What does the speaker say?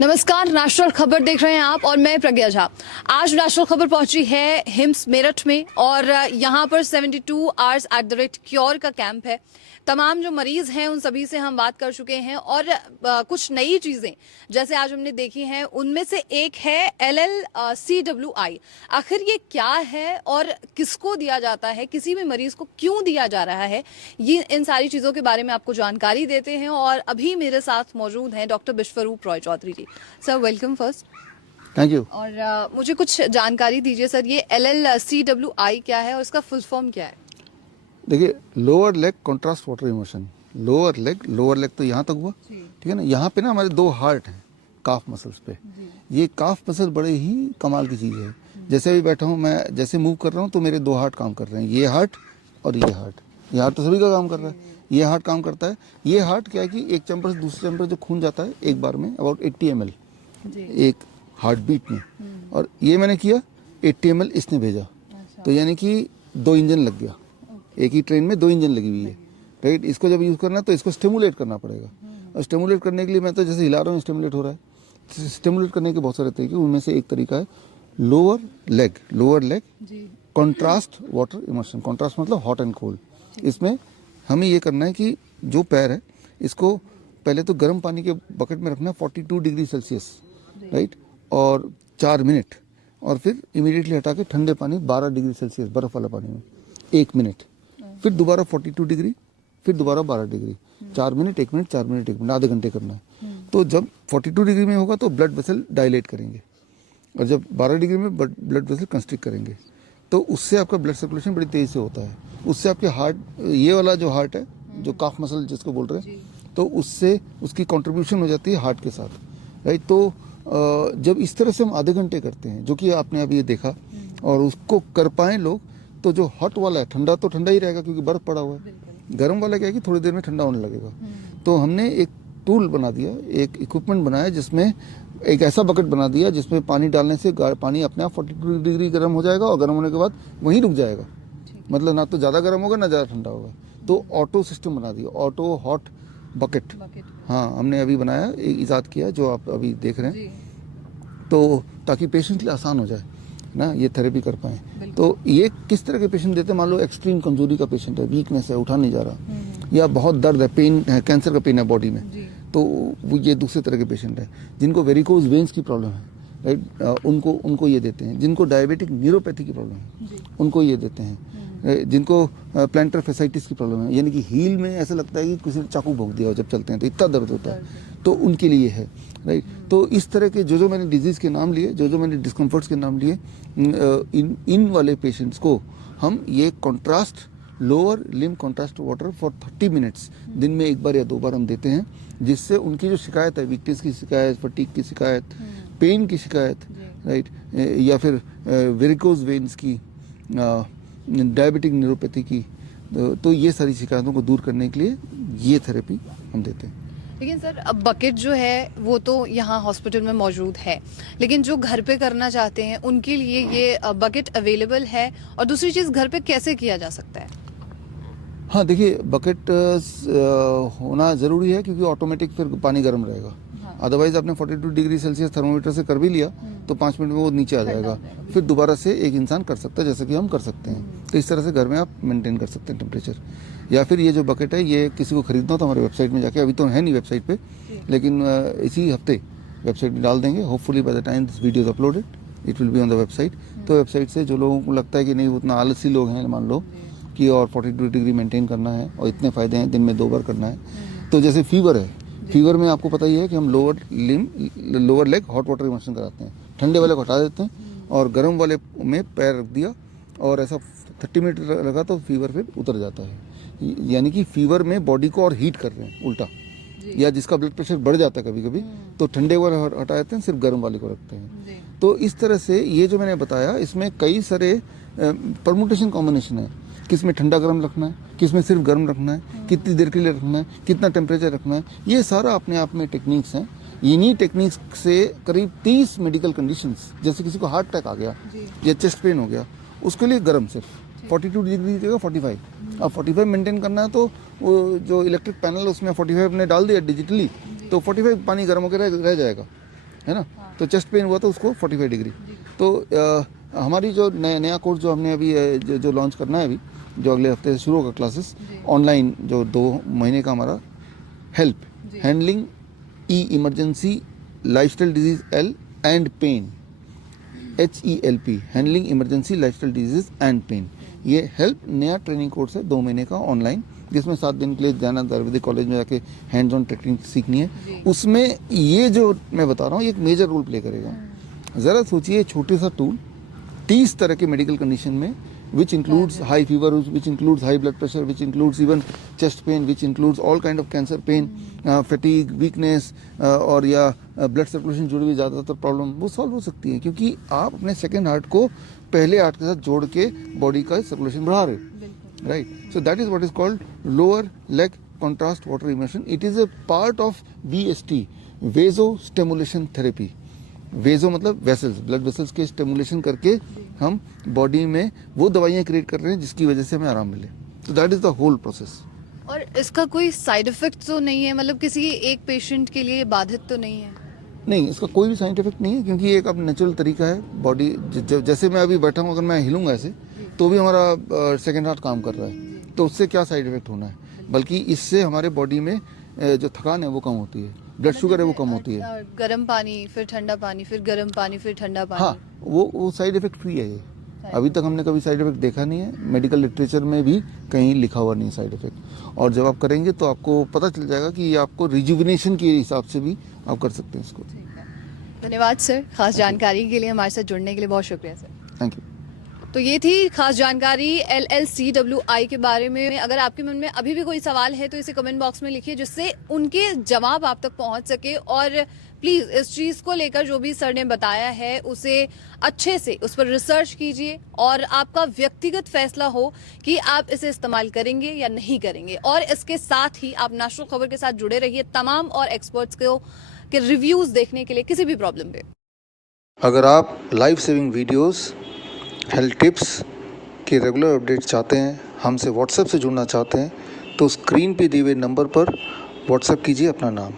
नमस्कार, नेशनल खबर देख रहे हैं आप और मैं प्रज्ञा झा। आज नेशनल खबर पहुंची है हिम्स मेरठ में और यहां पर 72 hours at the rate cure का कैंप है। तमाम जो मरीज हैं उन सभी से हम बात कर चुके हैं और कुछ नई चीजें जैसे आज हमने देखी हैं उनमें से एक है LLCWI। आखिर ये क्या है और किसको दिया जाता है, किसी भी मरीज को क्यों दिया जा रहा है, ये इन सारी चीजों के बारे में आपको जानकारी देते हैं। और अभी मेरे साथ मौजूद हैं doctor Vishwaroop Roy Chowdhury ji. Sir welcome first. Thank you. और मुझे कुछ जानकारी दीजिए सर, ये LLCWI क्या है और इसका फुल फॉर्म क्या है? देखिए, lower leg contrast water emotion. Lower leg तो यहाँ तक हुआ, ठीक है ना। यहाँ पे ना हमारे दो हार्ट हैं काफ मसल्स पे। ये काफ मसल बड़े ही कमाल की चीज़ है। जैसे अभी बैठा हूँ मैं, जैसे मूव कर रहा हूँ तो मेरे दो हार्ट काम कर रहे हैं, ये हार्ट और ये हार्ट। ये हार्ट तो सभी का काम कर रहा है, ये हार्ट काम करता है। ये हार्ट क्या है कि एक चैम्बर से दूसरे चैम्बर जो खून जाता है एक बार में अबाउट 80 ml एक हार्ट बीट में, और ये मैंने किया 80 ml इसने भेजा। तो यानी कि दो इंजन लग गया, एक ही ट्रेन में दो इंजन लगी हुई है, राइट। इसको जब यूज़ करना है तो इसको स्टिमुलेट करना पड़ेगा, और स्टिमुलेट करने के लिए मैं तो जैसे हिला रहा हूँ स्टिमुलेट हो रहा है। स्टिमुलेट करने के बहुत सारे तरीके, उनमें से एक तरीका है lower leg contrast water immersion. Contrast मतलब हॉट एंड कोल्ड। इसमें हमें ये करना है कि जो पैर है इसको पहले तो गर्म पानी के बकेट में रखना 42 डिग्री सेल्सियस, राइट, और 4 मिनट, और फिर इमीडिएटली हटा के ठंडे पानी 12 डिग्री सेल्सियस बर्फ वाला पानी में 1 मिनट, फिर दोबारा 42 डिग्री, फिर दोबारा 12 degree, 4 minute 1 minute 4 minute 1 minute, आधे घंटे करना है। तो जब 42 डिग्री में होगा तो ब्लड वेसल डायलेट करेंगे, और जब 12 डिग्री में ब्लड वेसल कंस्ट्रिक्ट करेंगे, तो उससे आपका ब्लड सर्कुलेशन बड़ी तेज़ी से होता है। उससे आपके हार्ट, ये वाला जो हार्ट है जो काफ मसल जिसको बोल रहे हैं, तो उससे उसकी कंट्रीब्यूशन हो जाती है हार्ट के साथ, राइट। तो जब इस तरह से हम आधे घंटे करते हैं, जो कि आपने अभी ये देखा, और उसको कर पाएँ लोग, तो जो हॉट वाला है ठंडा तो ठंडा ही रहेगा क्योंकि बर्फ पड़ा हुआ है। गर्म वाला क्या है कि थोड़ी देर में ठंडा होने लगेगा। तो हमने एक टूल बना दिया, एक इक्विपमेंट बनाया जिसमें एक ऐसा बकेट बना दिया जिसमें पानी डालने से पानी अपने आप 42 डिग्री गर्म हो जाएगा, और गर्म होने के बाद वहीं रुक जाएगा। मतलब ना तो ज़्यादा गर्म होगा ना ज़्यादा ठंडा होगा। तो ऑटो सिस्टम बना दिया, ऑटो हॉट बकेट। हाँ, हमने अभी बनाया, एक ईजाद किया जो आप अभी देख रहे हैं, तो ताकि पेशेंट के लिए आसान हो जाए ना, ये थेरेपी कर पाएँ। तो ये किस तरह के पेशेंट देते हैं, मान लो एक्सट्रीम कमजोरी का पेशेंट है, वीकनेस है, उठा नहीं जा रहा, या बहुत दर्द है, पेन है, कैंसर का पेन है बॉडी में, तो वो ये दूसरे तरह के पेशेंट है। जिनको वेरिकोज वेन्स की प्रॉब्लम है, राइट, उनको ये देते हैं। जिनको डायबिटिक न्यूरोपैथी की प्रॉब्लम है उनको ये देते हैं। जिनको प्लांटर फेसाइटिस की प्रॉब्लम है, यानी कि हील में ऐसा लगता है कि किसी ने चाकू भोंक दिया हो जब चलते हैं तो इतना दर्द होता है, तो उनके लिए है, राइट। तो इस तरह के जो मैंने डिजीज़ के नाम लिए, जो मैंने डिस्कम्फर्ट्स के नाम लिए, इन वाले पेशेंट्स को हम ये contrast lower limb contrast water for 30 minutes दिन में एक बार या 2 बार हम देते हैं, जिससे उनकी जो शिकायत है, वीकनेस की शिकायत, फटीग की शिकायत, पेन की शिकायत, राइट, या फिर वेरिकोज वेन्स की, डायबिटिक न्यूरोपैथी की, तो ये सारी शिकायतों को दूर करने के लिए ये थेरेपी हम देते हैं। लेकिन सर अब बकेट जो है वो तो यहाँ हॉस्पिटल में मौजूद है, लेकिन जो घर पे करना चाहते हैं उनके लिए ये बकेट अवेलेबल है, और दूसरी चीज़ घर पे कैसे किया जा सकता है? हाँ, देखिए, बकेट होना ज़रूरी है क्योंकि ऑटोमेटिक फिर पानी गर्म रहेगा। अदरवाइज आपने 42 डिग्री सेल्सियस थर्मोमीटर से कर भी लिया तो 5 मिनट में वो नीचे आ जाएगा, फिर दोबारा से एक इंसान कर सकता है, जैसे कि हम कर सकते हैं। तो इस तरह से घर में आप मेंटेन कर सकते हैं टेम्परेचर। या फिर ये जो बकेट है, ये किसी को खरीदना तो हमारे वेबसाइट में जाके, अभी तो है नहीं वेबसाइट पे, लेकिन इसी हफ्ते वेबसाइट में डाल देंगे। Hopefully by the time this video is uploaded it will be on the website. तो वेबसाइट से जो लोगों को लगता है कि नहीं, उतना आलसी लोग हैं, मान लो कि और 42 डिग्री मेंटेन करना है और इतने फ़ायदे हैं, दिन में 2 बार करना है। तो जैसे फीवर है, फीवर में आपको पता ही है कि हम lower leg hot water immersion कराते हैं, ठंडे वाले को हटा देते हैं और गर्म वाले में पैर रख दिया, और ऐसा 30 मिनट लगा तो फीवर फिर उतर जाता है। यानी कि फीवर में बॉडी को और हीट कर रहे हैं उल्टा, या जिसका ब्लड प्रेशर बढ़ जाता है कभी कभी, तो ठंडे वाले हटा देते हैं, सिर्फ गर्म वाले को रखते हैं। तो इस तरह से ये जो मैंने बताया, इसमें कई सारे परमुटेशन कॉम्बिनेशन है, किस में ठंडा गर्म रखना है, किस में सिर्फ गर्म रखना है, कितनी देर के लिए रखना है, कितना टेम्परेचर रखना है, ये सारा अपने आप में टेक्निक्स हैं। इन्हीं टेक्निक्स से करीब 30 मेडिकल कंडीशंस, जैसे किसी को हार्ट अटैक आ गया या चेस्ट पेन हो गया, उसके लिए गर्म सिर्फ 42 डिग्री जगह 45। अब 45 मेंटेन करना है तो वो जो इलेक्ट्रिक पैनल उसमें 45 ने डाल दिया डिजिटली, तो 45 पानी गर्म होकर रह जाएगा, है ना। तो चेस्ट पेन हुआ तो उसको 45 डिग्री। तो हमारी जो नया कोर्स जो हमने अभी जो लॉन्च करना है अभी, जो अगले हफ्ते से शुरू होगा क्लासेस ऑनलाइन, जो 2 महीने का हमारा help handling E emergency lifestyle disease L and pain, HELP, handling emergency lifestyle disease and pain. ये हेल्प नया ट्रेनिंग कोर्स है 2 महीने का ऑनलाइन, जिसमें 7 दिन के लिए जाना आयुर्वेदिक कॉलेज में जाके हैंड्स ऑन टेक्निक सीखनी है। उसमें ये जो मैं बता रहा हूँ एक मेजर रोल प्ले करेगा। ज़रा सोचिए, छोटे सा टूल 30 तरह के मेडिकल कंडीशन में, which includes high fever, which includes high blood pressure, which includes even chest pain, which includes all kind of cancer pain, fatigue, weakness, और या ब्लड सर्कुलेशन जुड़ी हुई ज़्यादातर प्रॉब्लम वो सॉल्व हो सकती है, क्योंकि आप अपने सेकेंड हार्ट को पहले हार्ट के साथ जोड़ के बॉडी का सर्कुलेशन बढ़ा रहे हो, right. So that is what is called lower leg contrast water immersion. It is a part of VST, vago stimulation therapy. Vago मतलब वेसल्स, ब्लड वेसल्स के स्टिमुलेशन करके हम बॉडी में वो दवाइयाँ क्रिएट कर रहे हैं जिसकी वजह से हमें आराम मिले। तो that is the whole process. और इसका कोई साइड इफेक्ट तो नहीं है, मतलब किसी एक पेशेंट के लिए बाधित तो नहीं है? नहीं, इसका कोई भी साइड इफेक्ट नहीं है, क्योंकि ये एक अब नेचुरल तरीका है। बॉडी जैसे मैं अभी बैठा हूँ, अगर मैं हिलूंगा ऐसे तो भी हमारा सेकेंड हार्ट काम कर रहा है, तो उससे क्या साइड इफेक्ट होना है, बल्कि इससे हमारे बॉडी में जो थकान है वो कम होती है, ब्लड शुगर है वो कम होती है। गर्म पानी फिर ठंडा पानी, फिर गर्म पानी फिर ठंडा पानी। हाँ, वो साइड इफेक्ट फ्री है ये। अभी तक हमने कभी साइड इफेक्ट देखा नहीं है, मेडिकल लिटरेचर में भी कहीं लिखा हुआ नहीं साइड इफेक्ट। और जब आप करेंगे तो आपको पता चल जाएगा कि ये आपको रिजुविनेशन के हिसाब से भी आप कर सकते हैं इसको। धन्यवाद सर, खास जानकारी के लिए, हमारे साथ जुड़ने के लिए बहुत शुक्रिया सर। Thank you. तो ये थी खास जानकारी LLCWI के बारे में। अगर आपके मन में अभी भी कोई सवाल है तो इसे कमेंट बॉक्स में लिखिए, जिससे उनके जवाब आप तक पहुंच सके। और प्लीज इस चीज को लेकर जो भी सर ने बताया है उसे अच्छे से उस पर रिसर्च कीजिए और आपका व्यक्तिगत फैसला हो कि आप इसे इस्तेमाल करेंगे या नहीं करेंगे। और इसके साथ ही आप नेशनल खबर के साथ जुड़े रहिए तमाम और एक्सपर्ट्स के रिव्यूज देखने के लिए किसी भी प्रॉब्लम पे। अगर आप life saving videos, health tips के रेगुलर अपडेट चाहते हैं, हमसे व्हाट्सएप से जुड़ना चाहते हैं, तो स्क्रीन पे दिए हुए नंबर पर व्हाट्सएप कीजिए अपना नाम।